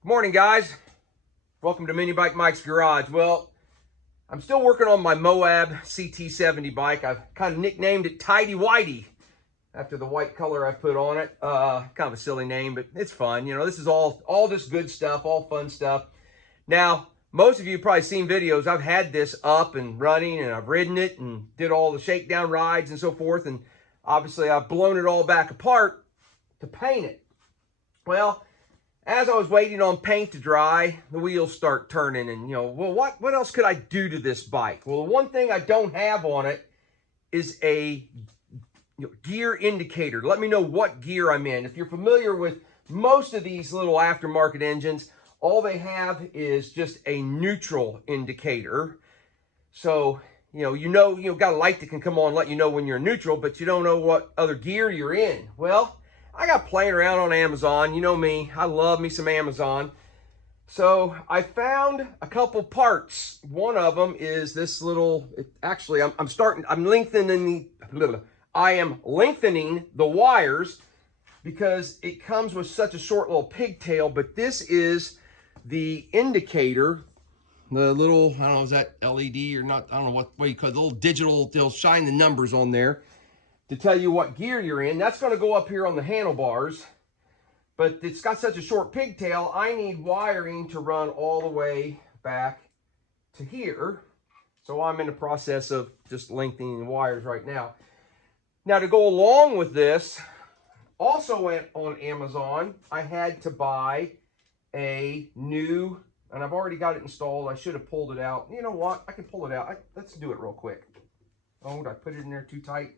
Good morning, guys. Welcome to Mini Bike Mike's Garage. Well, I'm still working on my Moab CT70 bike. I've kind of nicknamed it Tidy Whitey after the white color I put on it. Kind of a silly name, but it's fun. You know, this is all just good stuff, all fun stuff. Now, most of you have probably seen videos. I've had this up and running, and I've ridden it and did all the shakedown rides and so forth. And obviously, I've blown it all back apart to paint it. Well, as I was waiting on paint to dry, the wheels start turning, and well, what else could I do to this bike? Well, the one thing I don't have on it is a gear indicator. Let me know what gear I'm in. If you're familiar with most of these little aftermarket engines, all they have is just a neutral indicator. So, you got a light that can come on and let you know when you're neutral, but you don't know what other gear you're in. Well, I got playing around on Amazon. You know me, I love me some Amazon. So I found a couple parts. One of them is this little, I'm lengthening the wires because it comes with such a short little pigtail, but this is the indicator, the little, I don't know, is that LED or not? I don't know what you call it, the little digital, they'll shine the numbers on there to tell you what gear you're in. That's going to go up here on the handlebars, but it's got such a short pigtail, I need wiring to run all the way back to here. So I'm in the process of just lengthening the wires right now. Now, to go along with this, also went on Amazon, I had to buy a new, and I've already got it installed. I should have pulled it out. You know what? I can pull it out. Let's do it real quick. Oh, did I put it in there too tight?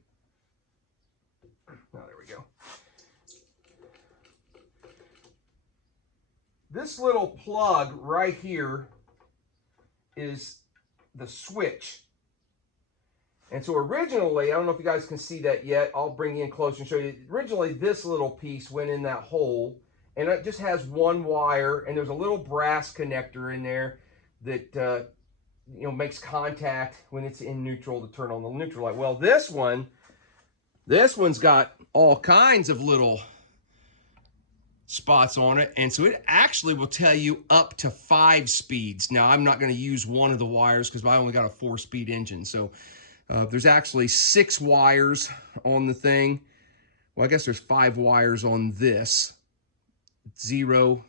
Oh, there we go. This little plug right here is the switch. And so originally, I don't know if you guys can see that yet. I'll bring you in closer and show you. Originally, this little piece went in that hole, and it just has one wire, and there's a little brass connector in there that makes contact when it's in neutral to turn on the neutral light. Well, this one's got all kinds of little spots on it, and so it actually will tell you up to 5 speeds. Now, I'm not going to use one of the wires because I only got a 4-speed engine, so there's actually 6 wires on the thing. Well, I guess there's 5 wires on this. 0,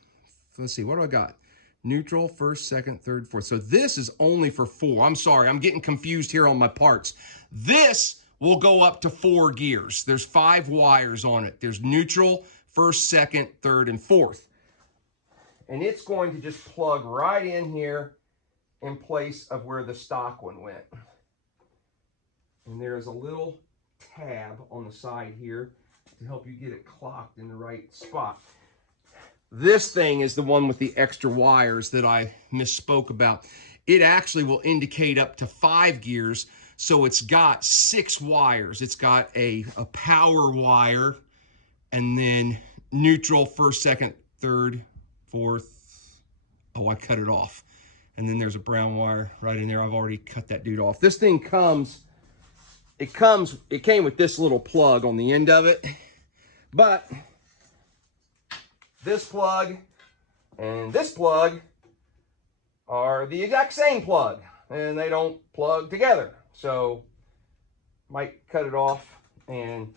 let's see, what do I got? Neutral, first, second, third, fourth. So this is only for 4. I'm sorry, I'm getting confused here on my parts. This will go up to 4 gears. There's 5 wires on it. There's neutral, first, second, third, and fourth. And it's going to just plug right in here in place of where the stock one went. And there's a little tab on the side here to help you get it clocked in the right spot. This thing is the one with the extra wires that I misspoke about. It actually will indicate up to 5 gears. So it's got 6 wires. It's got a power wire, and then neutral, first, second, third, fourth. Oh, I cut it off. And then there's a brown wire right in there. I've already cut that dude off. This thing it came with this little plug on the end of it. But this plug and this plug are the exact same plug, and they don't plug together. So might cut it off, and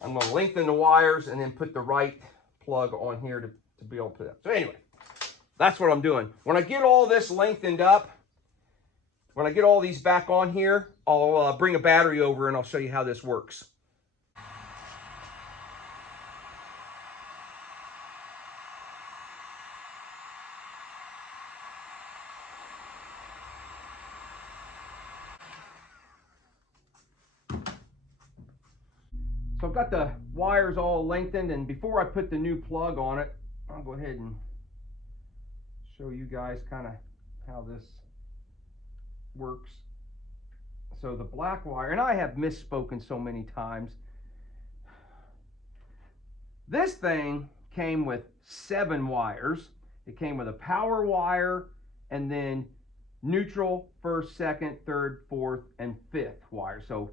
I'm going to lengthen the wires and then put the right plug on here to be able to put it up. So anyway, that's what I'm doing. When I get all this lengthened up, when I get all these back on here, I'll bring a battery over and I'll show you how this works. So I've got the wires all lengthened, and before I put the new plug on it, I'll go ahead and show you guys kind of how this works. So the black wire, and I have misspoken so many times. This thing came with 7 wires. It came with a power wire, and then neutral, first, second, third, fourth, and fifth wire. So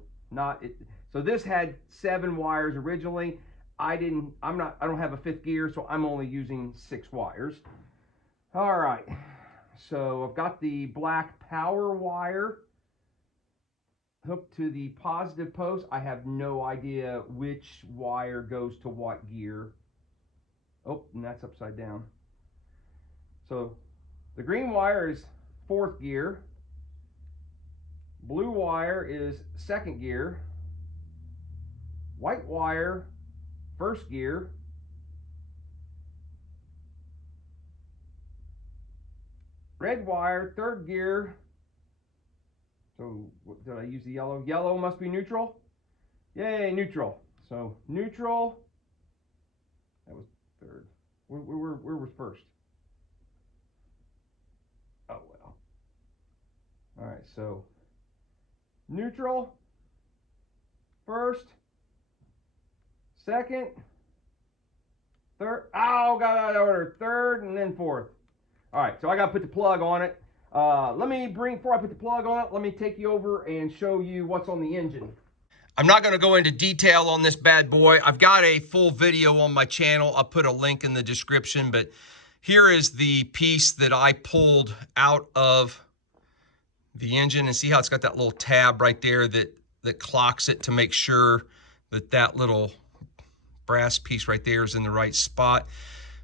this had 7 wires originally. I don't have a 5th gear, so I'm only using 6 wires. All right, so I've got the black power wire hooked to the positive post. I have no idea which wire goes to what gear. Oh, and that's upside down. So the green wire is 4th gear. Blue wire is 2nd gear. White wire, 1st gear. Red wire, 3rd gear. So did I use the yellow? Yellow must be neutral. Yay, neutral. So neutral. That was 3rd. Where was 1st? Oh well. All right, so neutral, 1st, 2nd, 3rd. Oh, got out of order. 3rd and then 4th. All right, so I got to put the plug on it. Before I put the plug on it, let me take you over and show you what's on the engine. I'm not going to go into detail on this bad boy. I've got a full video on my channel. I'll put a link in the description, but here is the piece that I pulled out of the engine, and see how it's got that little tab right there that clocks it to make sure that that little brass piece right there is in the right spot.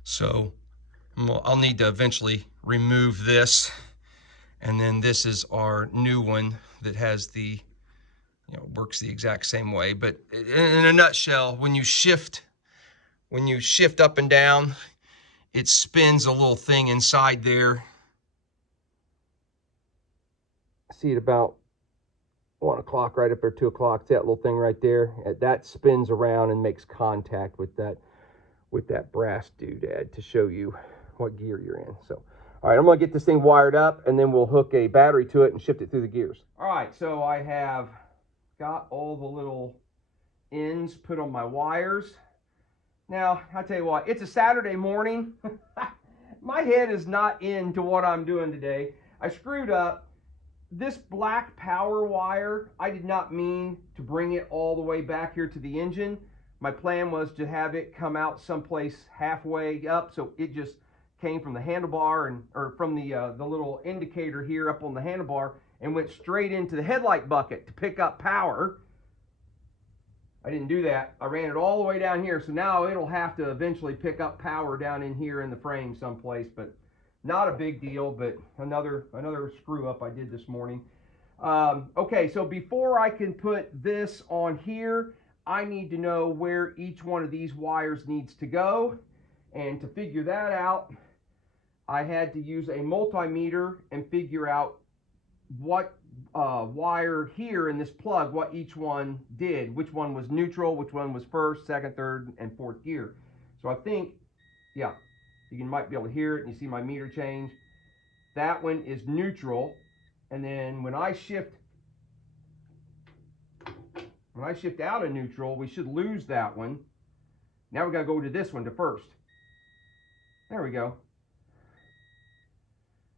So I'll need to eventually remove this. And then this is our new one that has the, works the exact same way. But in a nutshell, when you shift up and down, it spins a little thing inside there. See it about 1 o'clock right up there, 2 o'clock. It's that little thing right there. That spins around and makes contact with that brass doodad to show you what gear you're in. So, all right, I'm gonna get this thing wired up, and then we'll hook a battery to it and shift it through the gears. All right, so I have got all the little ends put on my wires. Now, I'll tell you what, it's a Saturday morning. My head is not into what I'm doing today. I screwed up. This black power wire, I did not mean to bring it all the way back here to the engine. My plan was to have it come out someplace halfway up, so it just came from the handlebar or from the little indicator here up on the handlebar and went straight into the headlight bucket to pick up power. I didn't do that. I ran it all the way down here, so now it'll have to eventually pick up power down in here in the frame someplace, but not a big deal, but another screw up I did this morning. Okay, so before I can put this on here, I need to know where each one of these wires needs to go. And to figure that out, I had to use a multimeter and figure out what wire here in this plug, what each one did, which one was neutral, which one was 1st, 2nd, 3rd, and 4th gear. So I think, yeah, you might be able to hear it and you see my meter change. That one is neutral. And then when I shift out of neutral, we should lose that one. Now we got to go to this one, to 1st. There we go.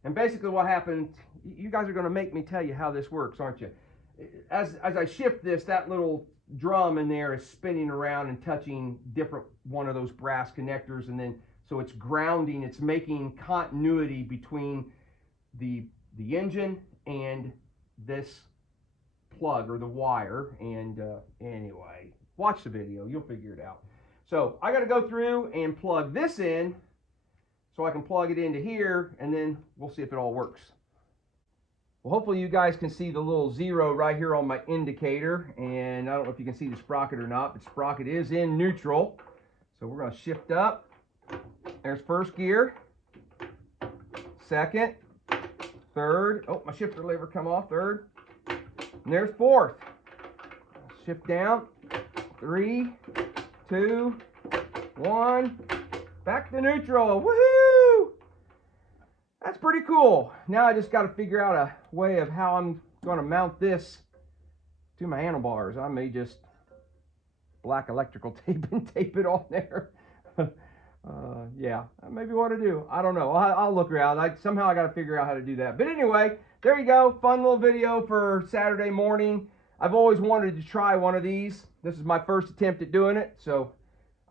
And basically what happened, you guys are going to make me tell you how this works, aren't you? As I shift this, that little drum in there is spinning around and touching different one of those brass connectors, and then so it's grounding, it's making continuity between the engine and this plug or the wire. And anyway, watch the video, you'll figure it out. So I got to go through and plug this in so I can plug it into here, and then we'll see if it all works. Well, hopefully you guys can see the little 0 right here on my indicator, and I don't know if you can see the sprocket or not, but sprocket is in neutral. So we're going to shift up. There's 1st gear, 2nd, 3rd. Oh, my shifter lever come off, 3rd. And there's 4th. Shift down, 3, 2, 1. Back to neutral. Woohoo! That's pretty cool. Now I just got to figure out a way of how I'm going to mount this to my handlebars. I may just black electrical tape and tape it on there. Yeah, maybe what to do. I don't know. I'll look around. Somehow I got to figure out how to do that. But anyway, there you go. Fun little video for Saturday morning. I've always wanted to try one of these. This is my first attempt at doing it, so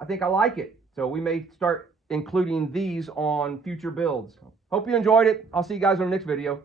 I think I like it. So we may start including these on future builds. Hope you enjoyed it. I'll see you guys on the next video.